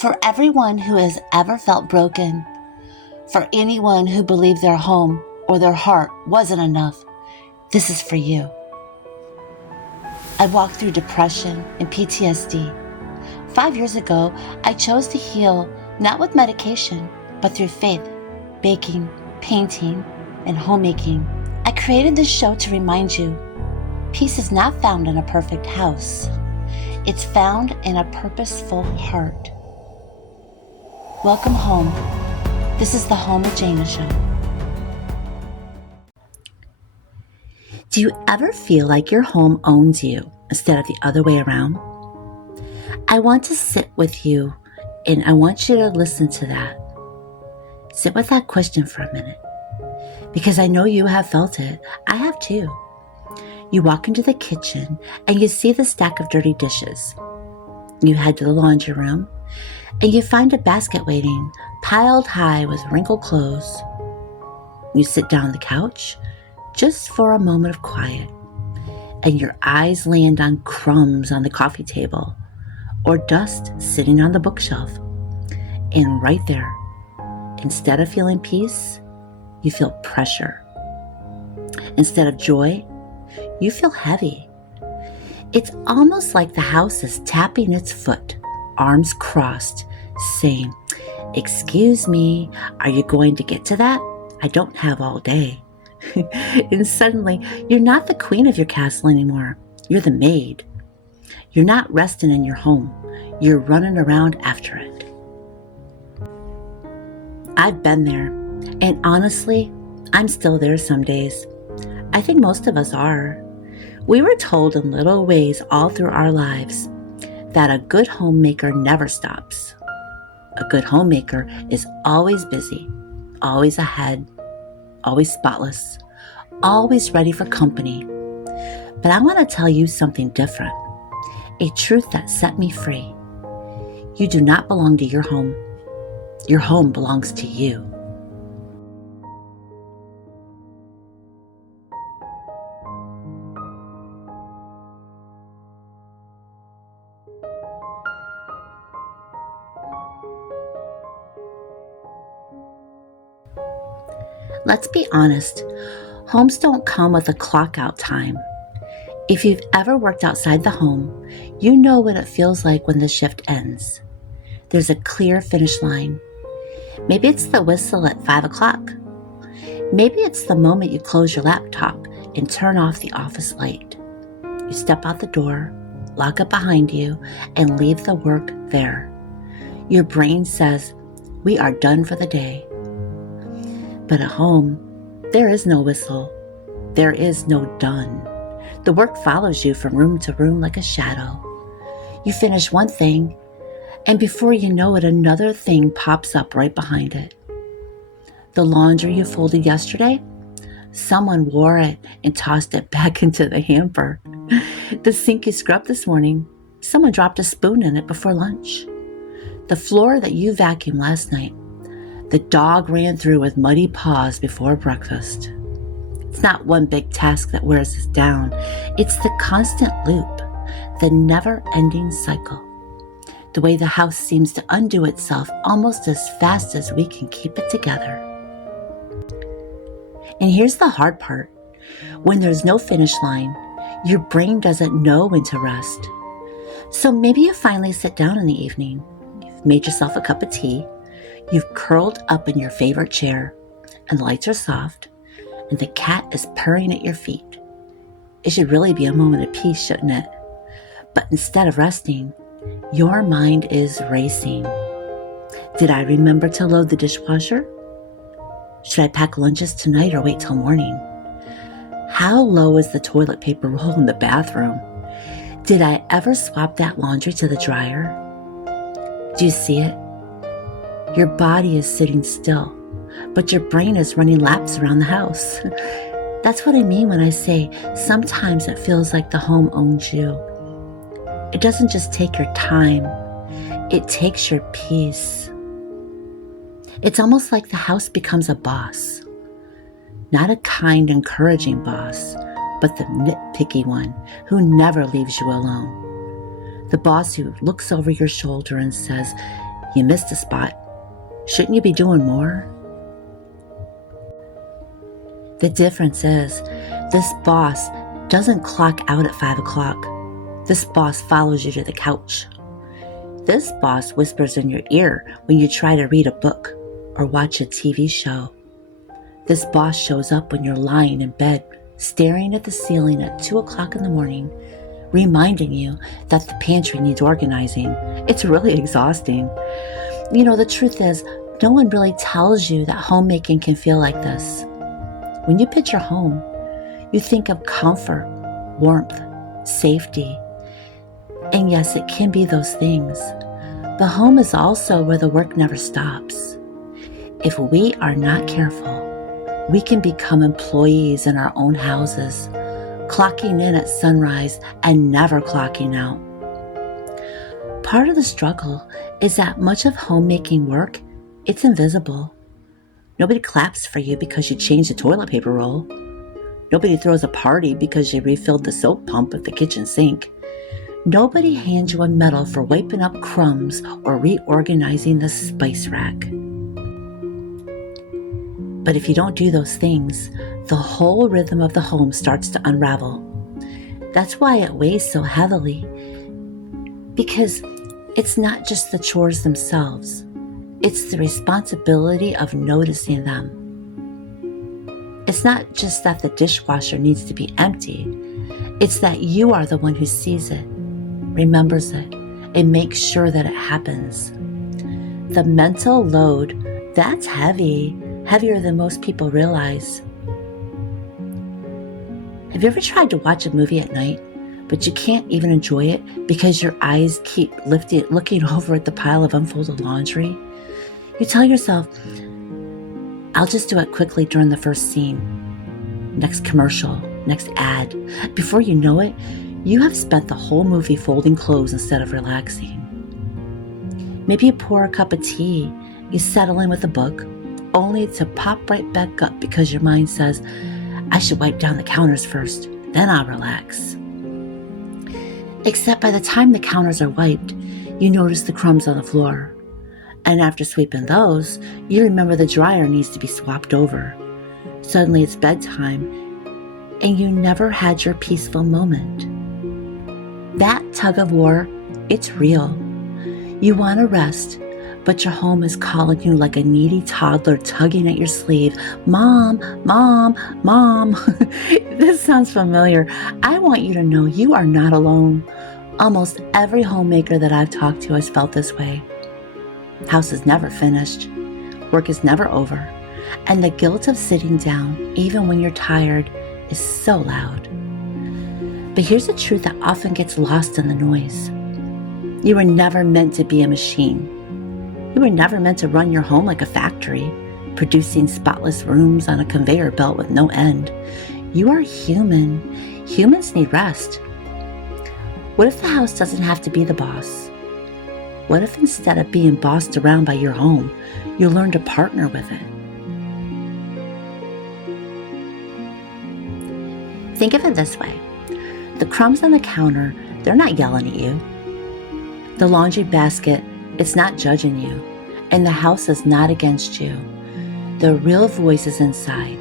For everyone who has ever felt broken, for anyone who believed their home or their heart wasn't enough, this is for you. I walked through depression and PTSD. 5 years ago, I chose to heal not with medication, but through faith, baking, painting, and homemaking. I created this show to remind you, peace is not found in a perfect house. It's found in a purposeful heart. Welcome home. This is the Home with Jana show. Do you ever feel like your home owns you instead of the other way around? I want to sit with you and I want you to listen to that. Sit with that question for a minute because I know you have felt it. I have too. You walk into the kitchen and you see the stack of dirty dishes. You head to the laundry room and you find a basket waiting, piled high with wrinkled clothes. You sit down on the couch just for a moment of quiet, and your eyes land on crumbs on the coffee table or dust sitting on the bookshelf. And right there, instead of feeling peace, you feel pressure. Instead of joy, you feel heavy. It's almost like the house is tapping its foot, arms crossed, saying, "Excuse me, are you going to get to that? I don't have all day." And suddenly, you're not the queen of your castle anymore. You're the maid. You're not resting in your home. You're running around after it. I've been there, and honestly, I'm still there some days. I think most of us are. We were told in little ways all through our lives that a good homemaker never stops. A good homemaker is always busy, always ahead, always spotless, always ready for company. But I want to tell you something different, a truth that set me free. You do not belong to your home. Your home belongs to you. Let's be honest, homes don't come with a clock out time. If you've ever worked outside the home, you know what it feels like when the shift ends. There's a clear finish line. Maybe it's the whistle at 5 o'clock. Maybe it's the moment you close your laptop and turn off the office light. You step out the door, lock it behind you, and leave the work there. Your brain says, "We are done for the day." But at home, there is no whistle. There is no done. The work follows you from room to room like a shadow. You finish one thing, and before you know it, another thing pops up right behind it. The laundry you folded yesterday, someone wore it and tossed it back into the hamper. The sink you scrubbed this morning, someone dropped a spoon in it before lunch. The floor that you vacuumed last night, the dog ran through with muddy paws before breakfast. It's not one big task that wears us down. It's the constant loop, the never-ending cycle. The way the house seems to undo itself almost as fast as we can keep it together. And here's the hard part. When there's no finish line, your brain doesn't know when to rest. So maybe you finally sit down in the evening. You've made yourself a cup of tea. You've curled up in your favorite chair, and the lights are soft, and the cat is purring at your feet. It should really be a moment of peace, shouldn't it? But instead of resting, your mind is racing. Did I remember to load the dishwasher? Should I pack lunches tonight or wait till morning? How low is the toilet paper roll in the bathroom? Did I ever swap that laundry to the dryer? Do you see it? Your body is sitting still, but your brain is running laps around the house. That's what I mean when I say sometimes it feels like the home owns you. It doesn't just take your time, it takes your peace. It's almost like the house becomes a boss. Not a kind, encouraging boss, but the nitpicky one who never leaves you alone. The boss who looks over your shoulder and says, You missed a spot. Shouldn't you be doing more? The difference is, this boss doesn't clock out at 5 o'clock. This boss follows you to the couch. This boss whispers in your ear when you try to read a book or watch a TV show. This boss shows up when you're lying in bed, staring at the ceiling at 2 o'clock in the morning, reminding you that the pantry needs organizing. It's really exhausting. The truth is, no one really tells you that homemaking can feel like this. When you picture home, you think of comfort, warmth, safety. And yes, it can be those things. But home is also where the work never stops. If we are not careful, we can become employees in our own houses, clocking in at sunrise and never clocking out. Part of the struggle is that much of homemaking work, it's invisible. Nobody claps for you because you changed the toilet paper roll. Nobody throws a party because you refilled the soap pump at the kitchen sink. Nobody hands you a medal for wiping up crumbs or reorganizing the spice rack. But if you don't do those things, the whole rhythm of the home starts to unravel. That's why it weighs so heavily, because it's not just the chores themselves. It's the responsibility of noticing them. It's not just that the dishwasher needs to be empty. It's that you are the one who sees it, remembers it, and makes sure that it happens. The mental load, that's heavy, heavier than most people realize. Have you ever tried to watch a movie at night, but you can't even enjoy it because your eyes keep looking over at the pile of unfolded laundry? You tell yourself, I'll just do it quickly during the first scene, next commercial, next ad. Before you know it, you have spent the whole movie folding clothes instead of relaxing. Maybe you pour a cup of tea, you settle in with a book, only to pop right back up because your mind says, I should wipe down the counters first, then I'll relax. Except by the time the counters are wiped, you notice the crumbs on the floor. And after sweeping those, you remember the dryer needs to be swapped over. Suddenly it's bedtime, and you never had your peaceful moment. That tug of war, it's real. You want to rest, but your home is calling you like a needy toddler tugging at your sleeve. Mom, Mom, Mom. This sounds familiar. I want you to know you are not alone. Almost every homemaker that I've talked to has felt this way. House is never finished. Work is never over. And the guilt of sitting down, even when you're tired, is so loud. But here's the truth that often gets lost in the noise. You were never meant to be a machine. You were never meant to run your home like a factory, producing spotless rooms on a conveyor belt with no end. You are human. Humans need rest. What if the house doesn't have to be the boss? What if instead of being bossed around by your home, you learn to partner with it? Think of it this way. The crumbs on the counter, they're not yelling at you. The laundry basket, it's not judging you. And the house is not against you. The real voice is inside.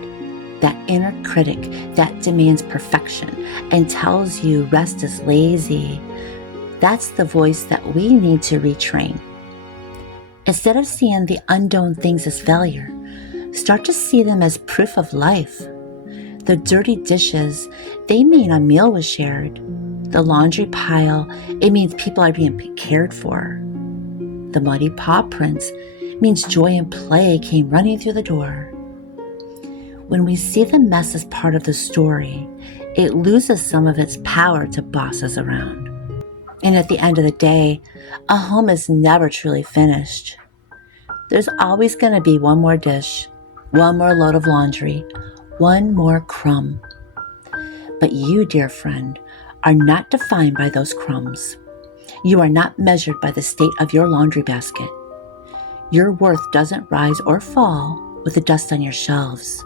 That inner critic that demands perfection and tells you rest is lazy. That's the voice that we need to retrain. Instead of seeing the undone things as failure, start to see them as proof of life. The dirty dishes, they mean a meal was shared. The laundry pile, it means people are being cared for. The muddy paw prints means joy and play came running through the door. When we see the mess as part of the story, it loses some of its power to boss us around. And at the end of the day, a home is never truly finished. There's always going to be one more dish, one more load of laundry, one more crumb. But you, dear friend, are not defined by those crumbs. You are not measured by the state of your laundry basket. Your worth doesn't rise or fall with the dust on your shelves.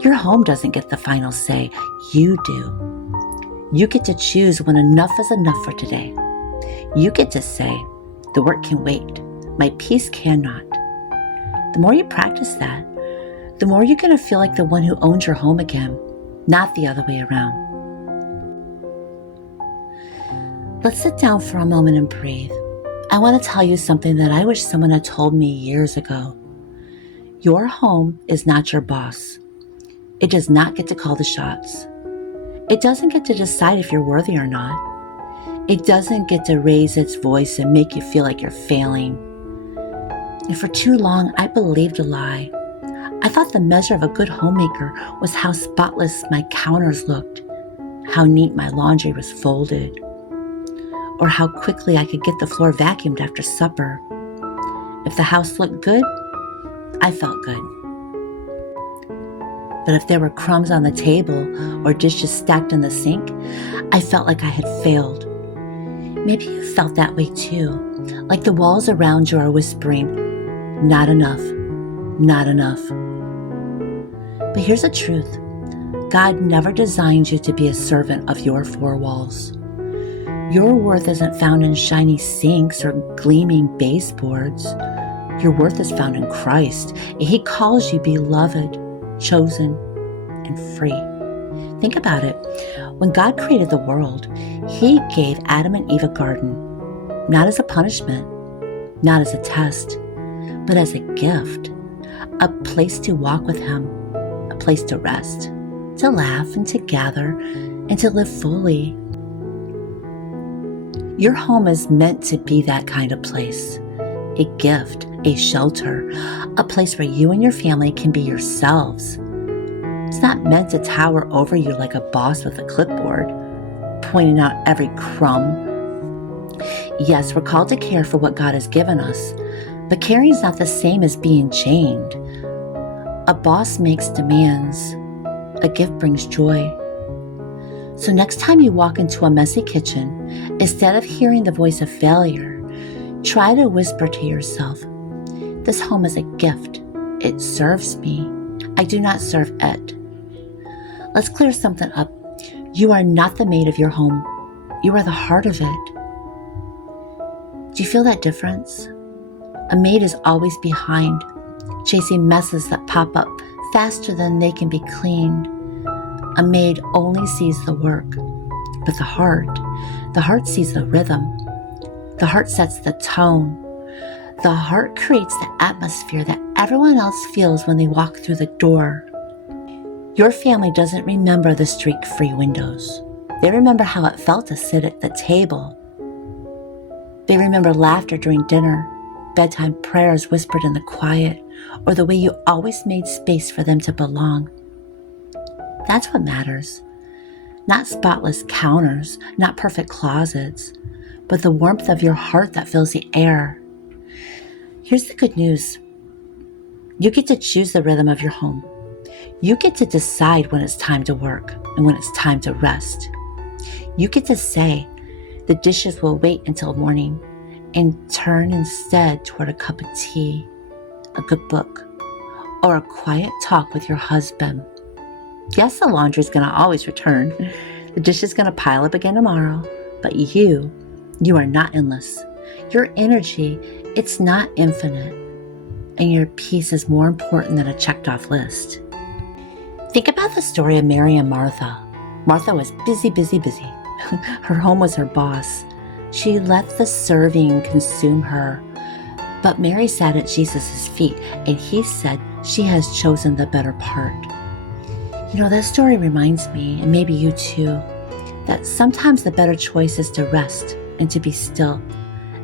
Your home doesn't get the final say. You do. You get to choose when enough is enough for today. You get to say, the work can wait. My peace cannot. The more you practice that, the more you're going to feel like the one who owns your home again, not the other way around. Let's sit down for a moment and breathe. I want to tell you something that I wish someone had told me years ago. Your home is not your boss. It does not get to call the shots. It doesn't get to decide if you're worthy or not. It doesn't get to raise its voice and make you feel like you're failing. And for too long, I believed a lie. I thought the measure of a good homemaker was how spotless my counters looked, how neat my laundry was folded, or how quickly I could get the floor vacuumed after supper. If the house looked good, I felt good. But if there were crumbs on the table or dishes stacked in the sink, I felt like I had failed. Maybe you felt that way too, like the walls around you are whispering, "Not enough, not enough." But here's the truth. God never designed you to be a servant of your four walls. Your worth isn't found in shiny sinks or gleaming baseboards. Your worth is found in Christ. He calls you beloved, chosen, and free. Think about it. When God created the world, He gave Adam and Eve a garden, not as a punishment, not as a test, but as a gift, a place to walk with Him, a place to rest, to laugh and to gather, and to live fully. Your home is meant to be that kind of place, a gift, a shelter, a place where you and your family can be yourselves. It's not meant to tower over you like a boss with a clipboard, pointing out every crumb. Yes, we're called to care for what God has given us, but caring is not the same as being chained. A boss makes demands. A gift brings joy. So next time you walk into a messy kitchen, instead of hearing the voice of failure, try to whisper to yourself, "This home is a gift. It serves me. I do not serve it." Let's clear something up. You are not the maid of your home. You are the heart of it. Do you feel that difference? A maid is always behind, chasing messes that pop up faster than they can be cleaned. A maid only sees the work, but the heart sees the rhythm. The heart sets the tone. The heart creates the atmosphere that everyone else feels when they walk through the door. Your family doesn't remember the streak-free windows. They remember how it felt to sit at the table. They remember laughter during dinner, bedtime prayers whispered in the quiet, or the way you always made space for them to belong. That's what matters. Not spotless counters, not perfect closets, but the warmth of your heart that fills the air. Here's the good news. You get to choose the rhythm of your home. You get to decide when it's time to work and when it's time to rest. You get to say, the dishes will wait until morning, and turn instead toward a cup of tea, a good book, or a quiet talk with your husband. Yes, the laundry's going to always return. The dish is going to pile up again tomorrow, but you are not endless. Your energy, it's not infinite, and your peace is more important than a checked off list. Think about the story of Mary and Martha. Martha was busy. Her home was her boss. She let the serving consume her. But Mary sat at Jesus' feet, and He said she has chosen the better part. You know, that story reminds me, and maybe you too, that sometimes the better choice is to rest and to be still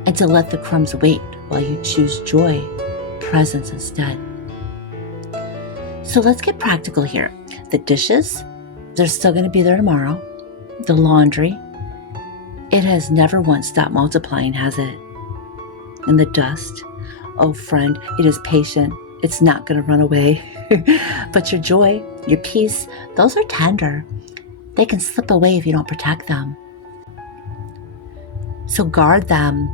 and to let the crumbs wait while you choose joy, presence instead. So let's get practical here. The dishes, they're still going to be there tomorrow. The laundry, it has never once stopped multiplying, has it? And the dust, oh friend, it is patient. It's not going to run away. But your joy, your peace, those are tender. They can slip away if you don't protect them. So guard them.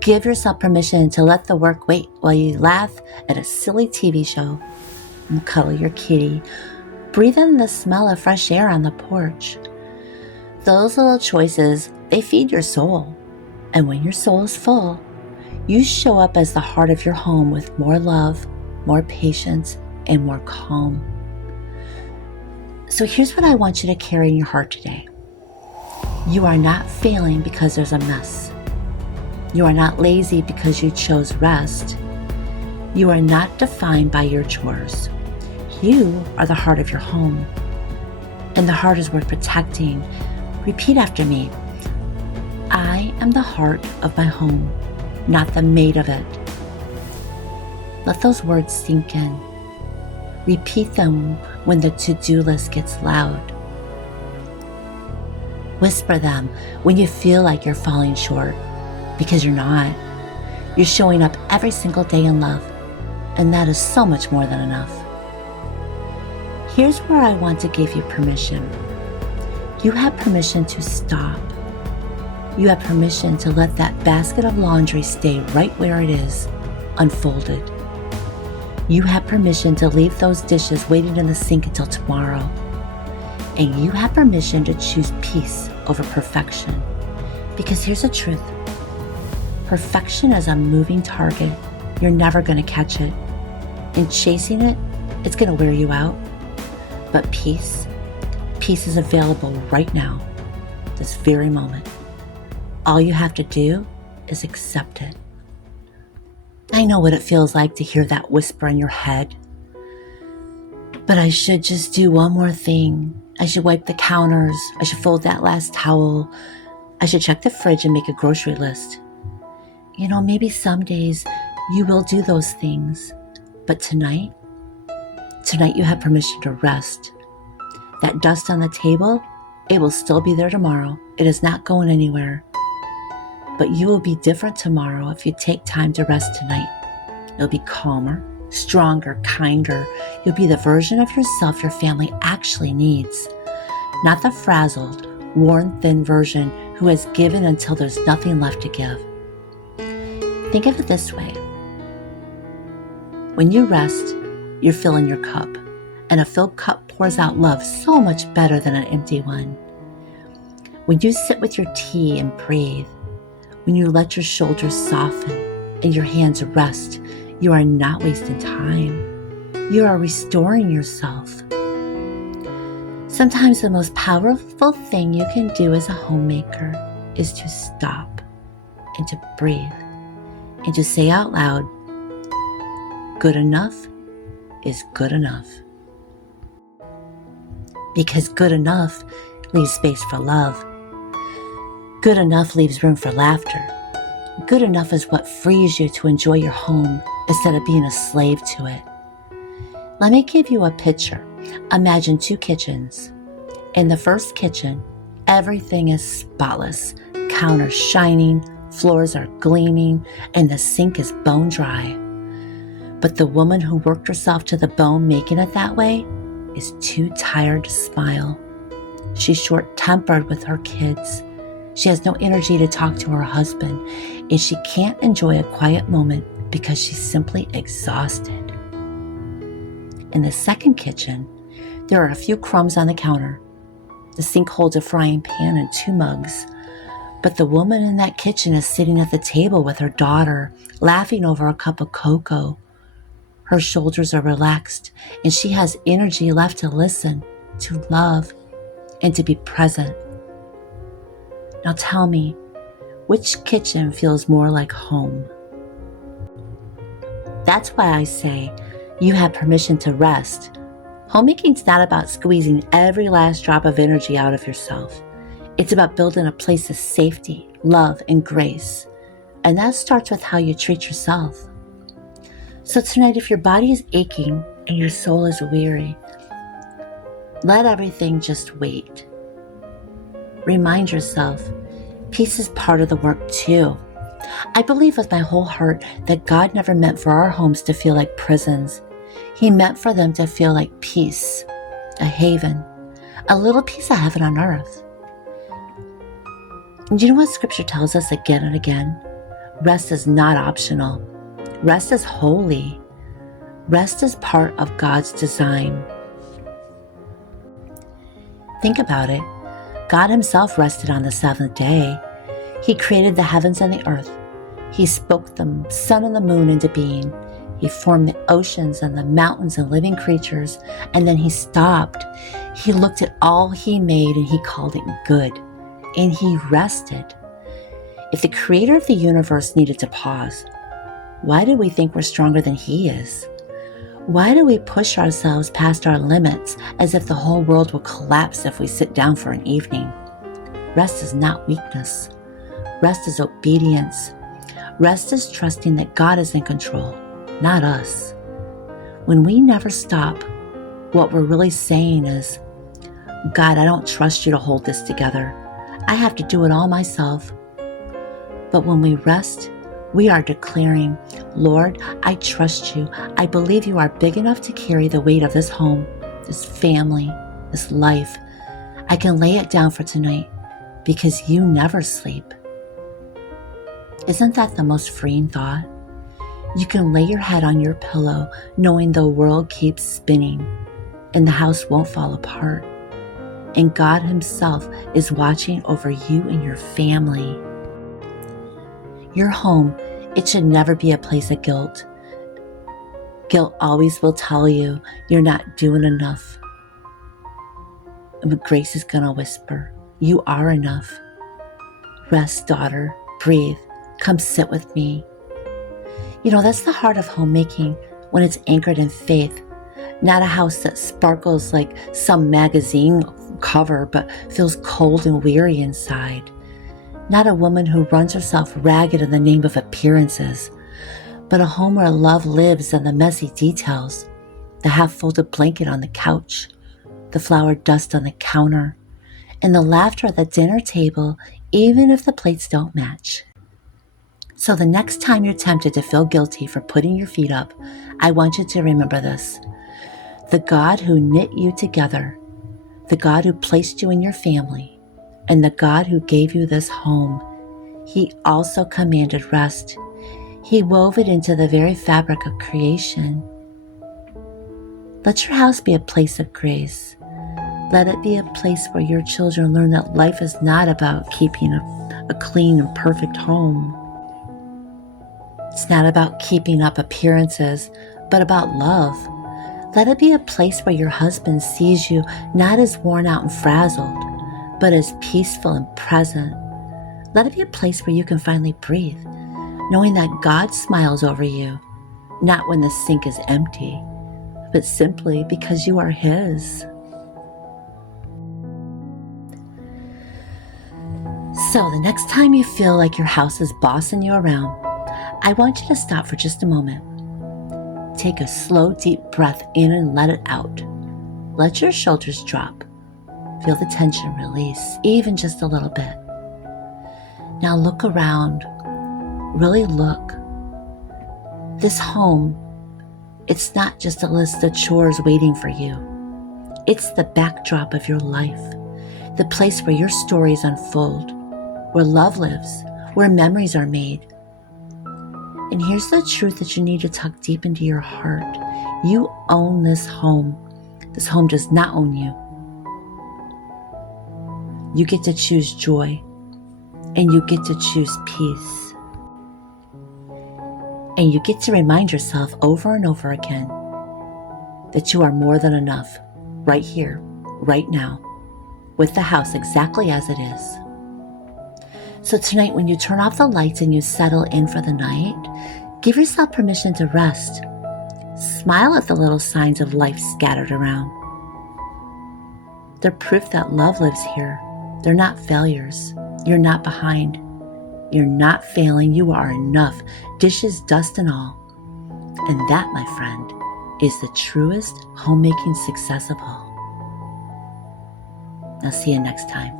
Give yourself permission to let the work wait while you laugh at a silly TV show and cuddle your kitty. Breathe in the smell of fresh air on the porch. Those little choices, they feed your soul. And when your soul is full, You show up as the heart of your home with more love, more patience, and more calm. So here's what I want you to carry in your heart today. You are not failing because there's a mess. You are not lazy because you chose rest. You are not defined by your chores. You are the heart of your home. And the heart is worth protecting. Repeat after me. I am the heart of my home, not the maid of it. Let those words sink in. Repeat them when the to-do list gets loud. Whisper them when you feel like you're falling short, because you're not. You're showing up every single day in love, and that is so much more than enough. Here's where I want to give you permission. You have permission to stop. You have permission to let that basket of laundry stay right where it is, unfolded. You have permission to leave those dishes waiting in the sink until tomorrow. And you have permission to choose peace over perfection. Because here's the truth. Perfection is a moving target. You're never going to catch it. And chasing it, it's going to wear you out. But peace is available right now, this very moment. All you have to do is accept it. I know what it feels like to hear that whisper in your head. But I should just do one more thing. I should wipe the counters. I should fold that last towel. I should check the fridge and make a grocery list. Maybe some days you will do those things. But tonight you have permission to rest. That dust on the table, it will still be there tomorrow. It is not going anywhere. But you will be different tomorrow if you take time to rest tonight. You'll be calmer, stronger, kinder. You'll be the version of yourself your family actually needs. Not the frazzled, worn thin version who has given until there's nothing left to give. Think of it this way. When you rest, you're filling your cup. And a filled cup pours out love so much better than an empty one. When you sit with your tea and breathe, when you let your shoulders soften and your hands rest, you are not wasting time. You are restoring yourself. Sometimes the most powerful thing you can do as a homemaker is to stop and to breathe and to say out loud, good enough is good enough. Because good enough leaves space for love. Good enough leaves room for laughter. Good enough is what frees you to enjoy your home instead of being a slave to it. Let me give you a picture. Imagine 2 kitchens. In the first kitchen, everything is spotless. Counters shining, floors are gleaming, and the sink is bone dry. But the woman who worked herself to the bone making it that way is too tired to smile. She's short-tempered with her kids. She has no energy to talk to her husband, and she can't enjoy a quiet moment because she's simply exhausted. In the second kitchen, there are a few crumbs on the counter. The sink holds a frying pan and 2 mugs. But the woman in that kitchen is sitting at the table with her daughter, laughing over a cup of cocoa. Her shoulders are relaxed, and she has energy left to listen, to love, and to be present. Now tell me, which kitchen feels more like home? That's why I say you have permission to rest. Homemaking's not about squeezing every last drop of energy out of yourself. It's about building a place of safety, love, and grace. And that starts with how you treat yourself. So tonight, if your body is aching and your soul is weary, let everything just wait. Remind yourself, peace is part of the work too. I believe with my whole heart that God never meant for our homes to feel like prisons. He meant for them to feel like peace, a haven, a little piece of heaven on earth. And you know what Scripture tells us again and again? Rest is not optional. Rest is holy. Rest is part of God's design. Think about it. God himself rested on the 7th day. He created the heavens and the earth. He spoke the sun and the moon into being. He formed the oceans and the mountains and living creatures, and then he stopped. He looked at all he made and he called it good, and he rested. If the creator of the universe needed to pause, why do we think we're stronger than he is? Why do we push ourselves past our limits as if the whole world will collapse if we sit down for an evening? Rest is not weakness. Rest is obedience. Rest is trusting that God is in control, not us. When we never stop, what we're really saying is, God, I don't trust you to hold this together. I have to do it all myself. But when we rest, we are declaring, Lord, I trust you. I believe you are big enough to carry the weight of this home, this family, this life. I can lay it down for tonight because you never sleep. Isn't that the most freeing thought? You can lay your head on your pillow knowing the world keeps spinning and the house won't fall apart. And God himself is watching over you and your family. Your home, it should never be a place of guilt. Guilt always will tell you you're not doing enough. But grace is going to whisper, you are enough. Rest, daughter, breathe, come sit with me. You know, that's the heart of homemaking when it's anchored in faith. Not a house that sparkles like some magazine cover, but feels cold and weary inside. Not a woman who runs herself ragged in the name of appearances, but a home where love lives in the messy details, the half-folded blanket on the couch, the flour dust on the counter, and the laughter at the dinner table, even if the plates don't match. So the next time you're tempted to feel guilty for putting your feet up, I want you to remember this. The God who knit you together, the God who placed you in your family, and the God who gave you this home, he also commanded rest. He wove it into the very fabric of creation. Let your house be a place of grace. Let it be a place where your children learn that life is not about keeping a clean and perfect home. It's not about keeping up appearances, but about love. Let it be a place where your husband sees you not as worn out and frazzled, but as peaceful and present. Let it be a place where you can finally breathe, knowing that God smiles over you, not when the sink is empty, but simply because you are his. So the next time you feel like your house is bossing you around, I want you to stop for just a moment. Take a slow, deep breath in and let it out. Let your shoulders drop. Feel the tension release, even just a little bit. Now look around. Really look. This home, it's not just a list of chores waiting for you. It's the backdrop of your life, the place where your stories unfold, where love lives, where memories are made. And here's the truth that you need to tuck deep into your heart. You own this home. This home does not own you. You get to choose joy, and you get to choose peace. And you get to remind yourself over and over again that you are more than enough right here, right now, with the house exactly as it is. So tonight, when you turn off the lights and you settle in for the night, give yourself permission to rest. Smile at the little signs of life scattered around. They're proof that love lives here. They're not failures. You're not behind. You're not failing. You are enough, dishes, dust, and all. And that, my friend, is the truest homemaking success of all. I'll see you next time.